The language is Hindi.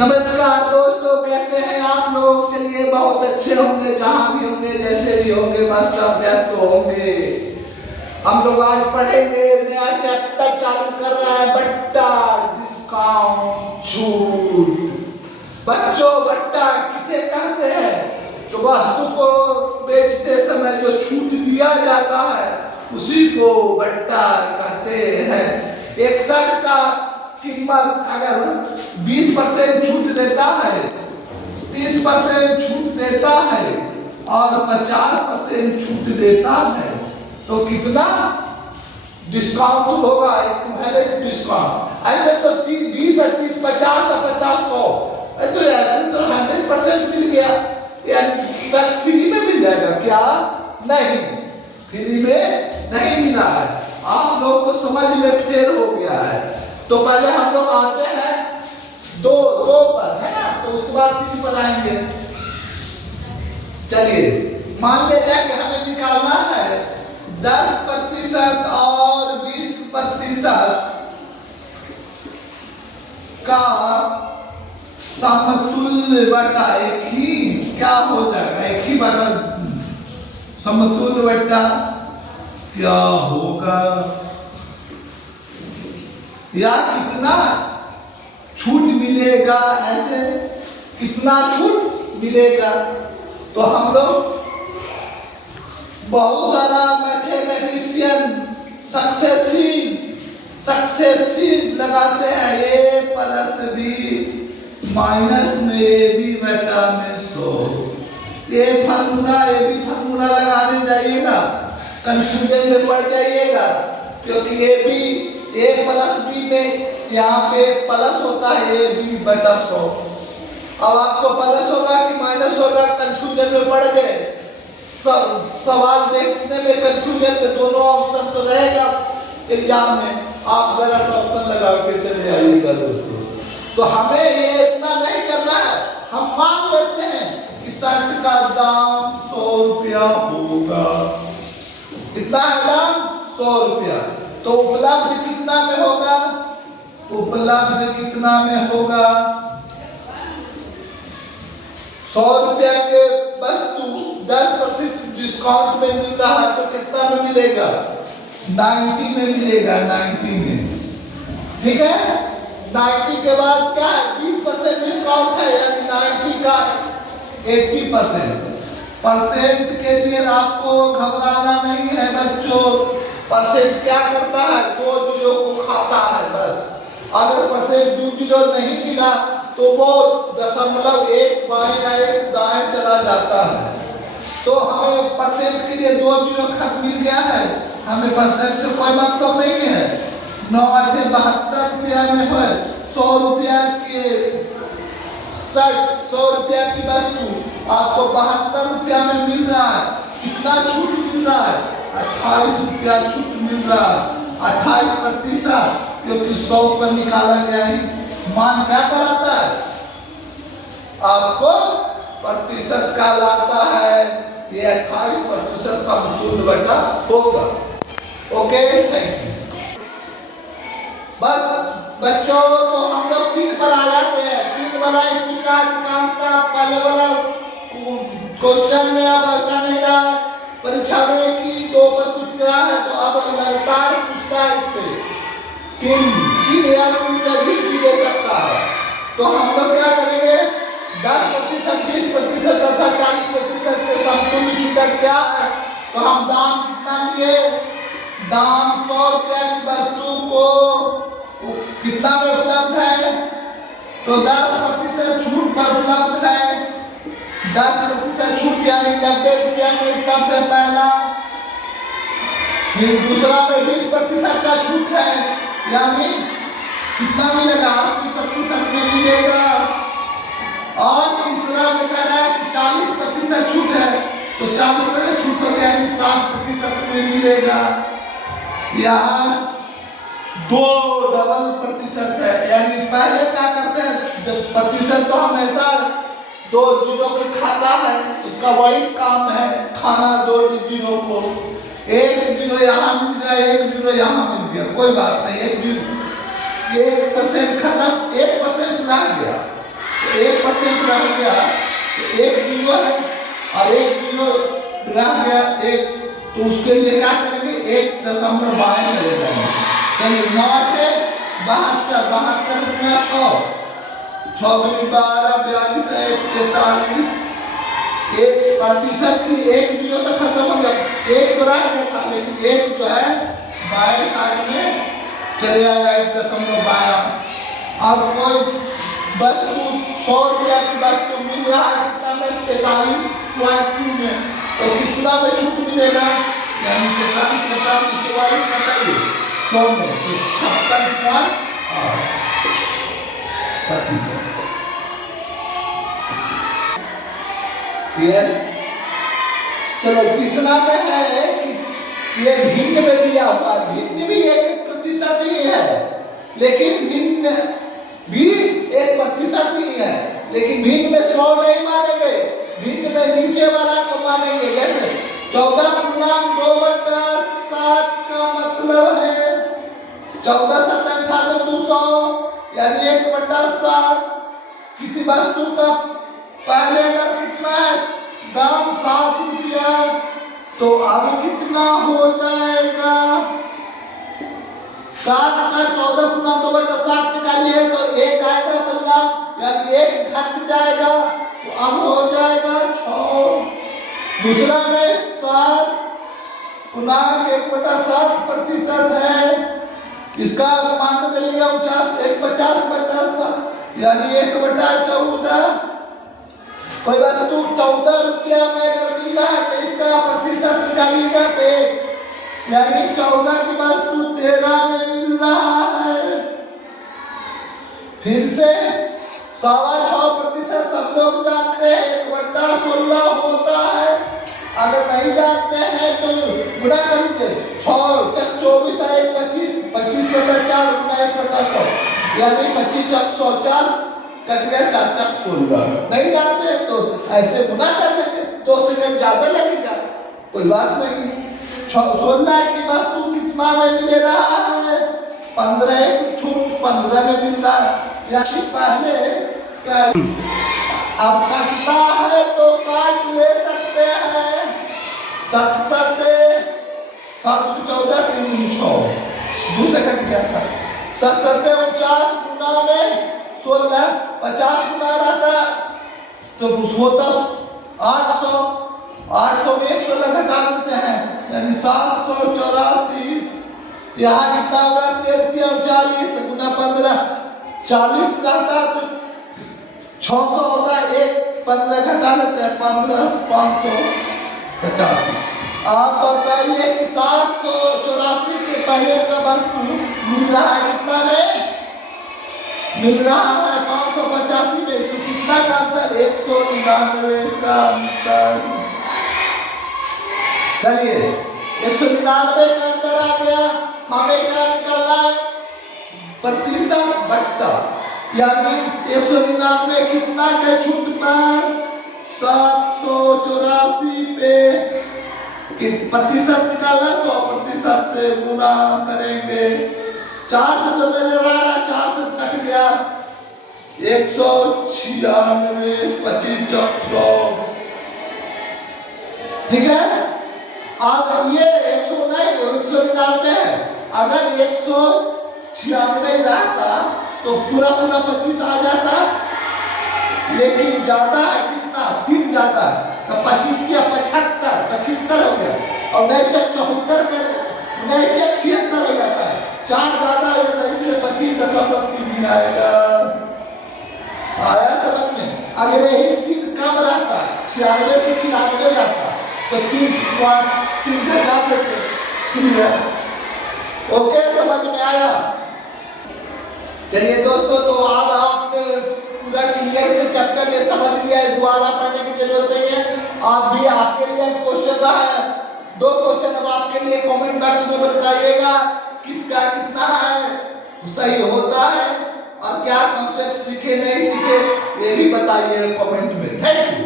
नमस्कार दोस्तों, कैसे हैं आप लोग। चलिए, बहुत अच्छे होंगे, जहाँ भी होंगे, जैसे भी होंगे, मस्त व्यस्त होंगे। हम लोग आज पढ़ेंगे, नया चैप्टर चालू कर रहा है, बट्टा डिस्काउंट छूट। बच्चों, बट्टा किसे कहते हैं? जो वस्तु को बेचते समय जो छूट दिया जाता है उसी को बट्टा कहते हैं। एक शर्ट का कीमत अगर 20% छूट देता है, 30% छूट देता है और 50% छूट देता है, तो कितना डिस्काउंट होगा? एक डिस्काउंट। ऐसे तो 20, 30, 50, 50, 100, तो ऐसे तो 100% मिल गया। यानी सब फ्री में मिल जाएगा क्या? नहीं, फ्री में नहीं मिला है। आप लोग को समझ में फेर हो गया है। तो पहले हम लोग आते हैं दो पर, है ना, तो उसके बाद 3 पर आएंगे। चलिए, मान लिया जाए कि हमें निकालना है 10% और 20% का समतुल्य बटा एक ही क्या हो जाएगा? एक ही बटा समतुल्य बटा क्या होगा, या कितना छूट मिलेगा? ऐसे कितना छूट मिलेगा? तो हम लोग बहुत सारा मैथमेटिशियन सक्सेसिव लगाते हैं। a प्लस b माइनस में ab बटा में 100। ये फार्मूला लगाने जाइएगा, कंफ्यूजन में पड़ जाइएगा, क्योंकि a प्लस b में यहाँ पे प्लस होता है ab बटा 100। अब आपको प्लस होगा कि माइनस होगा, कंफ्यूजन में पड़ गए। सवाल देखने में कंफ्यूजन में दोनों ऑप्शन तो रहेगा एग्जाम में, आप गलत ऑप्शन लगा के चले आइएगा दोस्तों। तो हमें ये इतना नहीं करना है। हम मान लेते हैं कि शर्ट का दाम 100 रुपया होगा। कितना है दाम? 100 रुपया। तो उपलब्ध कितना में होगा? उपलब्ध कितना में होगा? 100 रुपया के वस्तु 10% डिस्काउंट में मिल रहा है, तो कितना में मिलेगा? 90 में मिलेगा, 90 में। ठीक है, 90 के बाद क्या है? 20% डिस्काउंट है, यानी 90 का 80%। के लिए आपको घबराना नहीं है बच्चों। परसेंट क्या करता है? 2 जीरो को खाता है बस। अगर परसेंट 2 जीरो नहीं मिला तो वो 0.1 बाएं या 1 दाएं चला जाता है। तो हमें परसेंट के लिए 2 जीरो खत मिल गया है, हमें परसेंट से कोई मतलब नहीं है। 9 8 72 रुपया में है 100 रुपया के 100 रुपया की वस्तु आपको 72 रुपया में मिल रहा है। कितना छूट मिल रहा है? 28 रुपया छूट मिल रहा है। 28%, क्योंकि 100 पर निकाला गया है। मान क्या कराता है? आपको प्रतिशत का लाता है। ये 28% समतुल्य बटा होगा। Okay, thank you. बस बच्चों, तो हम लोग 3 पर आ जाते हैं। 3 वाला पूछा काम का पहले वाला क्वेश्चन में अब ऐसा नहीं रहा परीक्षा में कि 2 पर पूछ रहा है, तो अब लगातार पूछता है इस पे 3 या 3 से अधिक भी दे सकता है। तो हम लोग क्या करेंगे? 10%, 20% तथा 40% के समतुल्य छूट क्या है? तो हम दाम कितना लिए? दाम 100 रुपया की वस्तु को कितना में उपलब्ध है? तो 10% छूट पर उपलब्ध है। 10% छूट यानी 90 रुपया में उपलब्ध है पहला। फिर दूसरा में 20% का छूट है, यानी कितना मिलेगा? 80% में मिलेगा। और तीसरा में कह रहा है कि 40% छूट है, तो 40% छूट हो गया, 60% में मिलेगा। यहाँ 2 डबल प्रतिशत है, यानी पहले क्या करते हैं? प्रतिशत तो हमेशा 2 जीरो को खाता है, उसका वही काम है, खाना 2 जीरो को। 1 जीरो यहाँ मिल गया, 1 जीरो यहाँ मिल गया, कोई बात नहीं। 1% खत्म, 1% रह गया। उसके लिए क्या करेंगे, 1 बाएं चले जाएंगे। चलिए 9 है 72, 72 गुना 6, 6 गुनी 12, 42 है 43, 1% की 1 जीरो तो खत्म हो गया, 1 तो रह गया था, लेकिन 1 जो है बाएं साइड में चले आया 1.12। अब कोई वस्तु 100 रुपया की वस्तु मिल रहा है कितना में, 43.2 में, तो कितना में छूट मिलेगा, यानी 43 घटा 44 घटाइए 100 में, तो 56.8%। यस, चलो तीसरा में है कि ये भिन्न में दिया हुआ, भिन्न भी 1% ही है, लेकिन भिन्न भी 1% ही है, लेकिन भिन्न में 100 नहीं मानेंगे, भिन्न में नीचे वाला को मानेंगे। जैसे 14.2/7 का मतलब है 14 7 200, यानी 1/7। किसी वस्तु का पहले अगर कितना है दाम 7 रुपया, तो अब कितना हो जाएगा, 7 का 14 गुना 2/7 निकालिए तो 1 आएगा परिणाम, यानी 1 घट जाएगा, तो अब हो जाएगा 6। दूसरा में 7 पूर्णांक 1/7% है, इसका मान चलिएगा 50/7, यानी 1/14। कोई वस्तु 14 रुपया में अगर मिल रहा है तो इसका प्रतिशत निकालिएगा, तो यानी 14 की वस्तु 13 में मिल रहा है। फिर से 6.25% सब लोग जानते हैं 1/16 होता है, अगर नहीं जानते हैं तो गुणा कर लीजिए, 6 × 24 है 25, 25/4 गुना 1/100, यानी 25/100 कट गया, 4×16। नहीं जानते हैं तो ऐसे गुना कर देंगे, 2 सेकंड ज्यादा लगेगा, कोई बात नहीं। 16 की वस्तु कितना में मिल रहा है, 15 छूट 15 में मिल रहा है, यानी पहले अब कटता है तो काट ले सकते हैं, 7 7 14 3 6, दूसरे कट गया था, 7 7 49 गुना में 16, 50 गुना रहता तो होता 800, 800 में 116 घटा देते हैं, यानी 784। यहाँ कितना होगा 43 गुना 15, 40 रहता तो 600 होता है, 15 घटा लेते हैं 15, 585। आप बताइए कि 784 के पहले का वस्तु मिल रहा है कितना में, मिल रहा है 585 में, तो कितना का अंतर, 199 का अंतर। चलिए 199 का अंतर आ गया, हमें क्या निकालना है, प्रतिशत बट्टा, यानी 199 कितना का छूट पर 784 पे प्रतिशत निकालना, 100% से गुना करेंगे, 4 से तो नजर आ रहा, 4 से कट गया, 196 25 ठीक है। अब ये 199 है, अगर 196 रहता तो पूरा 25 आ जाता, लेकिन ज्यादा है कितना, 3 ज्यादा है, तो 25 या 75 हो गया, और 74 कर 76 हो जाता है, 4 ज्यादा हो जाता है, इसलिए 25.3 आएगा। आया समझ में? अगर यही 3 कम रहता, 96 से 93 रहता, तो 3 घटा देते, क्लियर? ओके, समझ में आया? चलिए दोस्तों, तो अब आपने पूरा क्लियर से चैप्टर ये समझ लिया है, दोबारा पढ़ने की जरूरत नहीं है। आप भी, आपके लिए क्वेश्चन रहा है, 2 क्वेश्चन अब आपके लिए कमेंट बॉक्स में बताइएगा, किसका कितना है, सही होता है, और क्या कॉन्सेप्ट सीखे नहीं सीखे ये भी बताइए कमेंट में। Thank you.